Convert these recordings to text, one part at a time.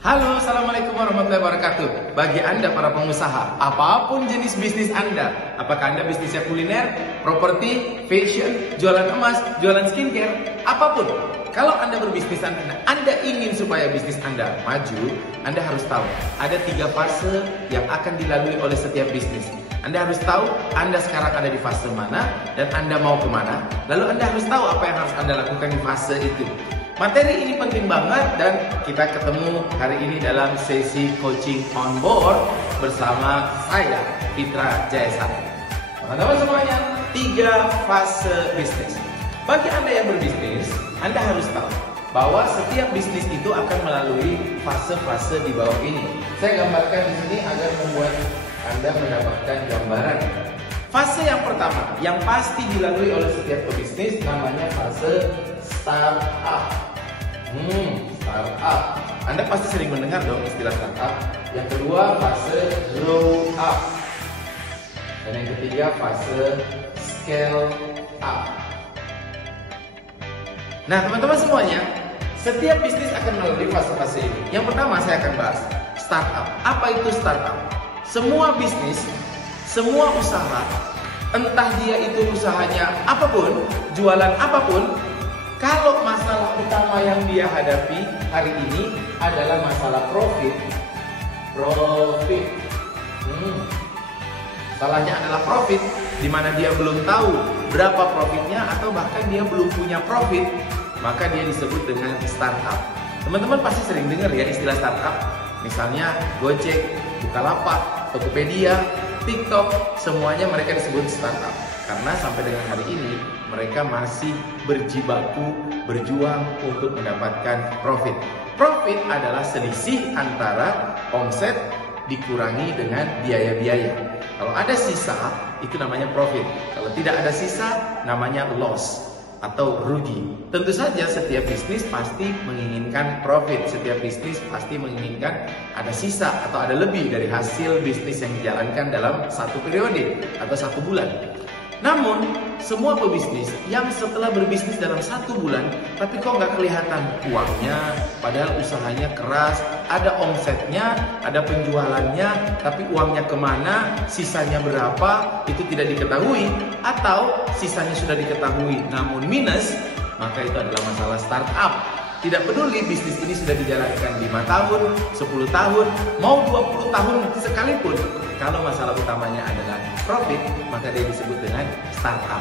Halo, Assalamualaikum warahmatullahi wabarakatuh. Bagi Anda para pengusaha, apapun jenis bisnis Anda, apakah Anda bisnisnya kuliner, properti, fashion, jualan emas, jualan skincare, apapun. Kalau Anda berbisnis, Anda ingin supaya bisnis Anda maju, Anda harus tahu ada 3 fase yang akan dilalui oleh setiap bisnis. Anda harus tahu Anda sekarang ada di fase mana dan Anda mau kemana. Lalu Anda harus tahu apa yang harus Anda lakukan di fase itu. Materi ini penting banget dan kita ketemu hari ini dalam sesi coaching on board bersama saya, Fitra Jayasari. Teman-teman semuanya, 3 fase bisnis. Bagi Anda yang berbisnis, Anda harus tahu bahwa setiap bisnis itu akan melalui fase-fase di bawah ini. Saya gambarkan di sini agar membuat Anda mendapatkan gambaran. Fase yang pertama, yang pasti dilalui oleh setiap pebisnis, namanya fase startup. Startup. Anda pasti sering mendengar dong istilah startup. Yang kedua, fase grow up. Dan yang ketiga, fase scale up. Nah, teman-teman semuanya, setiap bisnis akan melalui fase-fase ini. Yang pertama saya akan bahas startup. Apa itu startup? Semua bisnis, semua usaha, entah dia itu usahanya apapun, jualan apapun, kalau masalah utama yang dia hadapi hari ini adalah masalah profit. Salahnya adalah profit, di mana dia belum tahu berapa profitnya atau bahkan dia belum punya profit, maka dia disebut dengan startup. Teman-teman pasti sering dengar ya istilah startup. Misalnya Gojek, Bukalapak, Tokopedia, TikTok, semuanya mereka disebut startup. Karena sampai dengan hari ini mereka masih berjibaku berjuang untuk mendapatkan profit. Profit adalah selisih antara omset dikurangi dengan biaya-biaya. Kalau ada sisa, itu namanya profit. Kalau tidak ada sisa, namanya loss atau rugi. Tentu saja setiap bisnis pasti menginginkan profit. Setiap bisnis pasti menginginkan ada sisa atau ada lebih dari hasil bisnis yang dijalankan dalam satu periode atau 1 bulan. Namun, semua pebisnis yang setelah berbisnis dalam 1 bulan, tapi kok nggak kelihatan uangnya, padahal usahanya keras, ada omsetnya, ada penjualannya, tapi uangnya kemana, sisanya berapa, itu tidak diketahui, atau sisanya sudah diketahui namun minus, maka itu adalah masalah startup. Tidak peduli bisnis ini sudah dijalankan 5 tahun, 10 tahun, mau 20 tahun sekalipun, kalau masalah utamanya adalah profit, maka dia disebut dengan startup.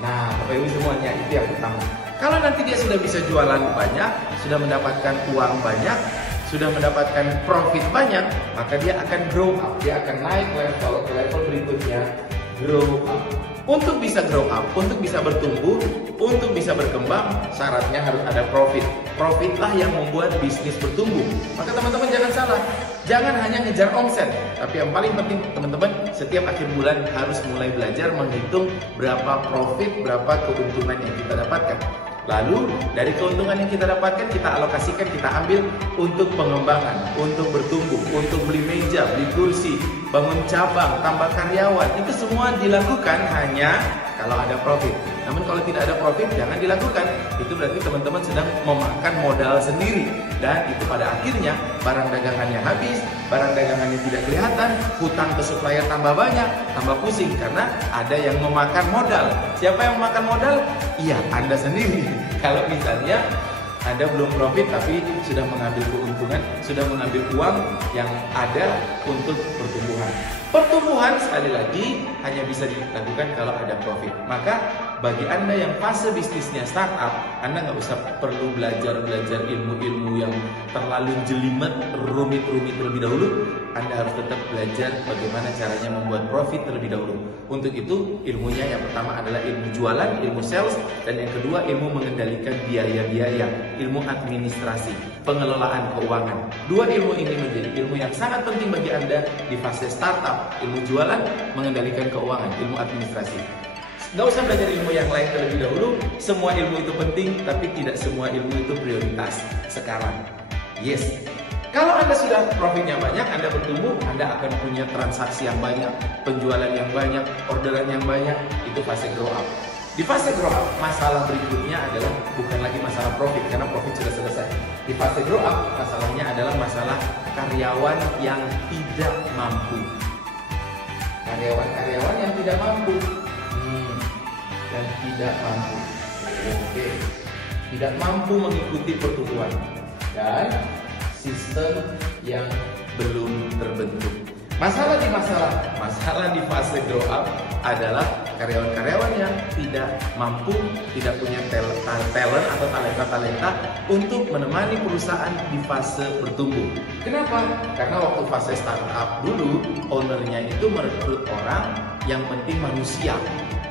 Nah, Bapak Ibu semuanya, itu yang utama. Kalau nanti dia sudah bisa jualan banyak, sudah mendapatkan uang banyak, sudah mendapatkan profit banyak, maka dia akan grow up, dia akan naik level ke level berikutnya, grow up. Untuk bisa grow up, untuk bisa bertumbuh, untuk bisa berkembang, syaratnya harus ada profit. Profitlah yang membuat bisnis bertumbuh. Maka teman-teman jangan salah, jangan hanya ngejar omset, tapi yang paling penting teman-teman setiap akhir bulan harus mulai belajar menghitung berapa profit, berapa keuntungan yang kita dapatkan. Lalu dari keuntungan yang kita dapatkan kita alokasikan, kita ambil untuk pengembangan, untuk bertumbuh, untuk beli meja, beli kursi, bangun cabang, tambah karyawan. Itu semua dilakukan hanya kalau ada profit. Namun kalau tidak ada profit jangan dilakukan. Itu berarti teman-teman sedang memakan modal sendiri. Dan itu pada akhirnya barang dagangannya habis, barang dagangannya tidak kelihatan, hutang ke supplier tambah banyak, tambah pusing karena ada yang memakan modal. Siapa yang memakan modal? Iya, Anda sendiri. Kalau misalnya Anda belum profit tapi sudah mengambil keuntungan, sudah mengambil uang yang ada untuk pertumbuhan. Pertumbuhan sekali lagi hanya bisa dilakukan kalau ada profit. Maka bagi Anda yang fase bisnisnya startup, Anda nggak usah perlu belajar ilmu-ilmu yang terlalu jelimet, rumit-rumit terlebih dahulu. Anda harus tetap belajar bagaimana caranya membuat profit terlebih dahulu. Untuk itu ilmunya yang pertama adalah ilmu jualan, ilmu sales, dan yang kedua ilmu mengendalikan biaya-biaya, ilmu administrasi, pengelolaan keuangan. 2 ilmu ini menjadi ilmu yang sangat penting bagi Anda di fase startup. Ilmu jualan, mengendalikan keuangan, ilmu administrasi. Nggak usah belajar ilmu yang lain terlebih dahulu. Semua ilmu itu penting, tapi tidak semua ilmu itu prioritas sekarang. Yes. Kalau Anda sudah profitnya banyak, Anda bertumbuh, Anda akan punya transaksi yang banyak, penjualan yang banyak, orderan yang banyak, itu fase grow up. Di fase grow up, masalah berikutnya adalah bukan lagi masalah profit, karena profit sudah selesai. Di fase grow up, masalahnya adalah masalah karyawan yang tidak mampu. Karyawan-karyawan yang tidak mampu. Yang tidak mampu. Oke. Tidak mampu mengikuti pertumbuhan. Dan sistem yang belum terbentuk. Masalah di fase grow up adalah karyawan-karyawan yang tidak mampu, tidak punya talent atau talenta untuk menemani perusahaan di fase bertumbuh. Kenapa? Karena waktu fase startup dulu, ownernya itu merekrut orang yang penting manusia.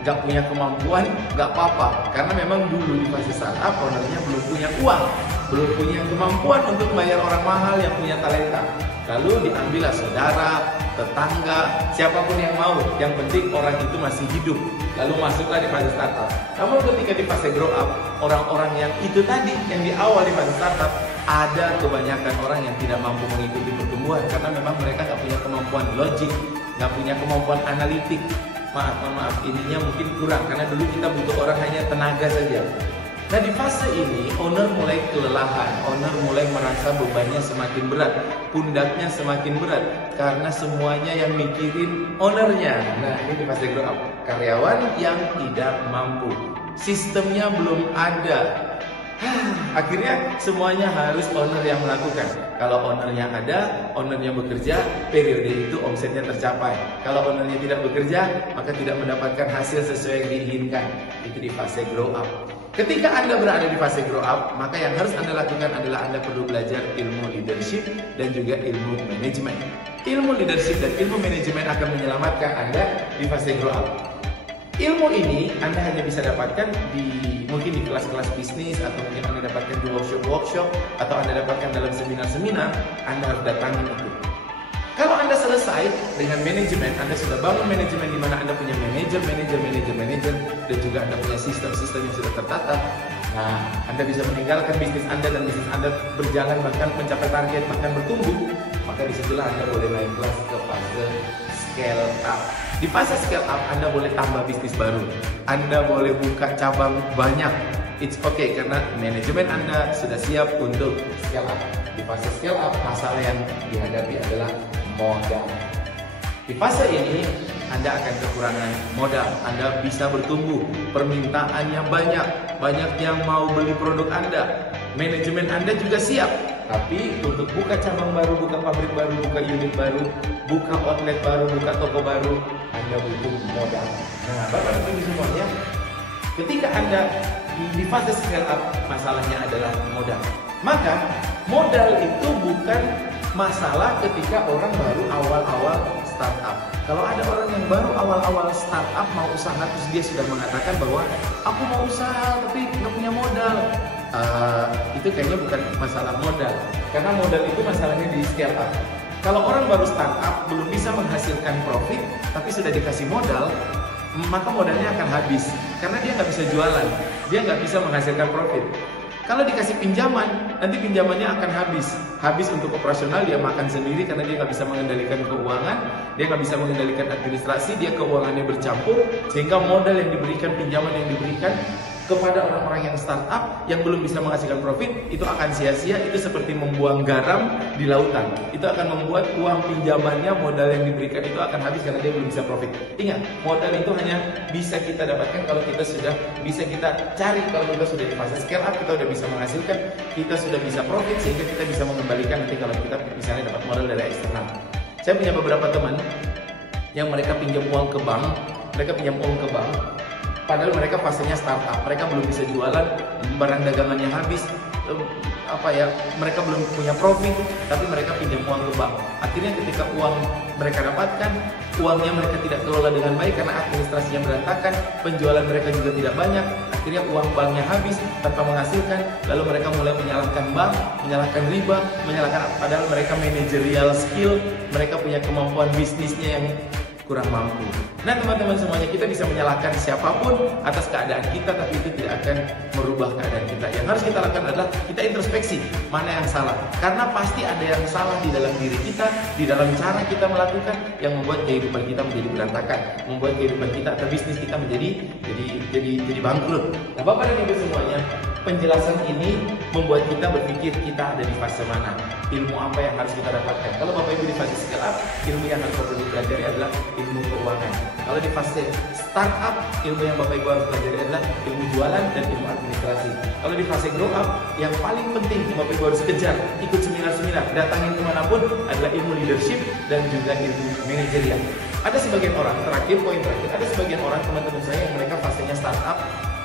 Gak punya kemampuan, gak apa-apa. Karena memang dulu di fase startup, ownernya belum punya uang, belum punya kemampuan untuk bayar orang mahal yang punya talenta. Lalu diambillah saudara, tetangga, siapapun yang mau. Yang penting orang itu masih hidup. Lalu masuklah di fase startup. Namun ketika di fase grow up, orang-orang yang itu tadi, yang di awal di fase startup, ada kebanyakan orang yang tidak mampu mengikuti pertumbuhan. Karena memang mereka gak punya kemampuan logik, gak punya kemampuan analitik. Maaf, ininya mungkin kurang. Karena dulu kita butuh orang hanya tenaga saja. Nah di fase ini, owner mulai kelelahan, owner mulai merasa bebannya semakin berat, pundaknya semakin berat, karena semuanya yang mikirin ownernya. Nah ini di fase grow up, karyawan yang tidak mampu, sistemnya belum ada. Akhirnya semuanya harus owner yang melakukan. Kalau ownernya ada, ownernya bekerja, periode itu omsetnya tercapai. Kalau ownernya tidak bekerja, maka tidak mendapatkan hasil sesuai yang diinginkan. Itu di fase grow up. Ketika Anda berada di fase grow up, maka yang harus Anda lakukan adalah Anda perlu belajar ilmu leadership dan juga ilmu manajemen. Ilmu leadership dan ilmu manajemen akan menyelamatkan Anda di fase grow up. Ilmu ini Anda hanya bisa dapatkan mungkin di kelas-kelas bisnis, atau mungkin Anda dapatkan di workshop atau Anda dapatkan dalam seminar-seminar. Anda harus datangi itu. Kalau Anda selesai dengan manajemen, Anda sudah bangun manajemen di mana Anda punya manajer, dan juga Anda punya sistem-sistem yang sudah tertata. Nah, Anda bisa meninggalkan bisnis Anda dan bisnis Anda berjalan bahkan mencapai target, bahkan bertumbuh. Maka disitulah Anda boleh naik kelas ke fase scale up. Di fase scale up, Anda boleh tambah bisnis baru. Anda boleh buka cabang banyak. It's okay, karena manajemen Anda sudah siap untuk scale up. Di fase scale up, masalah yang dihadapi adalah modal. Di fase ini, Anda akan kekurangan modal. Anda bisa bertumbuh, permintaannya banyak yang mau beli produk Anda. Manajemen Anda juga siap. Tapi untuk buka cabang baru, buka pabrik baru, buka unit baru, buka outlet baru, buka toko baru, Anda butuh modal. Nah, Bapak dan Ibu semuanya, ketika Anda di fase scale up, masalahnya adalah modal. Maka modal itu bukan masalah ketika orang baru awal-awal startup. Kalau ada orang yang baru awal-awal startup mau usaha, terus dia sudah mengatakan bahwa aku mau usaha tapi nggak punya modal, itu kayaknya bukan masalah modal, karena modal itu masalahnya di scale up. Kalau orang baru startup belum bisa menghasilkan profit tapi sudah dikasih modal, maka modalnya akan habis karena dia nggak bisa jualan, dia nggak bisa menghasilkan profit. Kalau dikasih pinjaman, nanti pinjamannya akan habis untuk operasional, dia makan sendiri karena dia nggak bisa mengendalikan keuangan, dia nggak bisa mengendalikan administrasi, dia keuangannya bercampur, sehingga modal yang diberikan, pinjaman yang diberikan kepada orang-orang yang startup yang belum bisa menghasilkan profit itu akan sia-sia. Itu seperti membuang garam di lautan. Itu akan membuat uang pinjamannya, modal yang diberikan itu akan habis karena dia belum bisa profit. Ingat, modal itu hanya bisa kita dapatkan kalau kita sudah bisa kita cari. Kalau kita sudah di fase scale up, kita sudah bisa menghasilkan, kita sudah bisa profit, sehingga kita bisa mengembalikan nanti kalau kita misalnya dapat modal dari eksternal. Saya punya beberapa teman yang mereka pinjam uang ke bank, padahal mereka fasenya startup, mereka belum bisa jualan, barang dagangannya habis, mereka belum punya profit, tapi mereka pinjam uang ke bank. Akhirnya ketika uang mereka dapatkan, uangnya mereka tidak kelola dengan baik karena administrasinya berantakan, penjualan mereka juga tidak banyak, akhirnya uang banknya habis tanpa menghasilkan, lalu mereka mulai menyalahkan bank, menyalahkan riba, padahal mereka managerial skill, mereka punya kemampuan bisnisnya yang kurang mampu. Nah teman-teman semuanya, kita bisa menyalahkan siapapun atas keadaan kita, tapi itu tidak akan merubah keadaan kita. Yang harus kita lakukan adalah kita introspeksi mana yang salah. Karena pasti ada yang salah di dalam diri kita, di dalam cara kita melakukan, yang membuat kehidupan kita menjadi berantakan, membuat kehidupan kita atau bisnis kita menjadi bangkrut. Nah Bapak dan Ibu semuanya, penjelasan ini membuat kita berpikir kita ada di fase mana, ilmu apa yang harus kita dapatkan. Kalau Bapak Ibu di fase scale up, ilmu yang harus Bapak Ibu pelajari adalah ilmu keuangan. Kalau di fase startup, ilmu yang Bapak Ibu harus pelajari adalah ilmu jualan dan ilmu administrasi. Kalau di fase grow up, yang paling penting yang Bapak Ibu harus kejar, ikut seminar-seminar, datangin kemanapun, adalah ilmu leadership dan juga ilmu manajerial. Ada sebagian orang, poin terakhir, ada sebagian orang teman-teman saya yang mereka fasenya startup.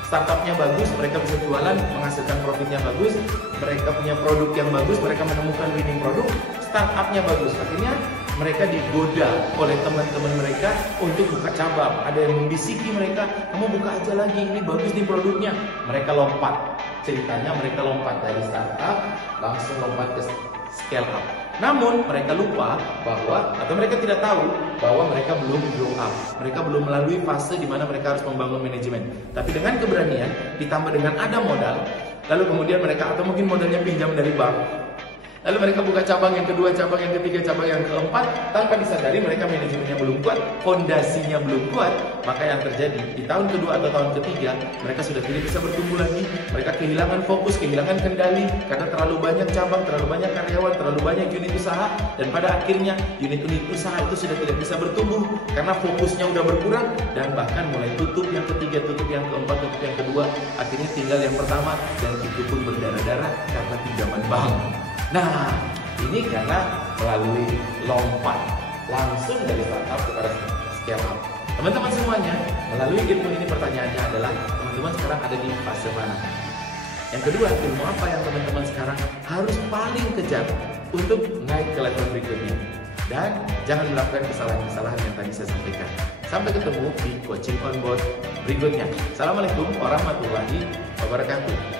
Startupnya bagus, mereka bisa jualan, menghasilkan profitnya bagus, mereka punya produk yang bagus, mereka menemukan winning produk, startupnya bagus. Akhirnya mereka digoda oleh teman-teman mereka untuk buka cabang. Ada yang membisiki mereka, kamu buka aja lagi, ini bagus nih produknya. Mereka lompat. Ceritanya mereka lompat dari startup, langsung lompat ke scale up. Namun mereka lupa bahwa, atau mereka tidak tahu bahwa mereka belum grow up. Mereka belum melalui fase di mana mereka harus membangun manajemen. Tapi dengan keberanian ditambah dengan ada modal, lalu kemudian mereka, atau mungkin modalnya pinjam dari bank, lalu mereka buka cabang yang kedua, cabang yang ketiga, cabang yang keempat, tanpa disadari mereka manajemennya belum kuat, fondasinya belum kuat. Maka yang terjadi di tahun kedua atau tahun ketiga, mereka sudah tidak bisa bertumbuh lagi. Mereka kehilangan fokus, kehilangan kendali karena terlalu banyak cabang, terlalu banyak karyawan, terlalu banyak unit usaha, dan pada akhirnya unit-unit usaha itu sudah tidak bisa bertumbuh karena fokusnya udah berkurang, dan bahkan mulai tutup yang ketiga, tutup yang keempat, tutup yang kedua, akhirnya tinggal yang pertama, dan itu pun berdarah-darah karena pinjaman bank. Nah, ini karena melalui lompat langsung dari startup kepada scale up. Teman-teman semuanya, melalui ilmu ini pertanyaannya adalah, teman-teman sekarang ada di fase mana? Yang kedua, ilmu apa yang teman-teman sekarang harus paling kejar untuk naik ke level berikutnya? Dan jangan melakukan kesalahan-kesalahan yang tadi saya sampaikan. Sampai ketemu di coaching on board berikutnya. Assalamualaikum warahmatullahi wabarakatuh.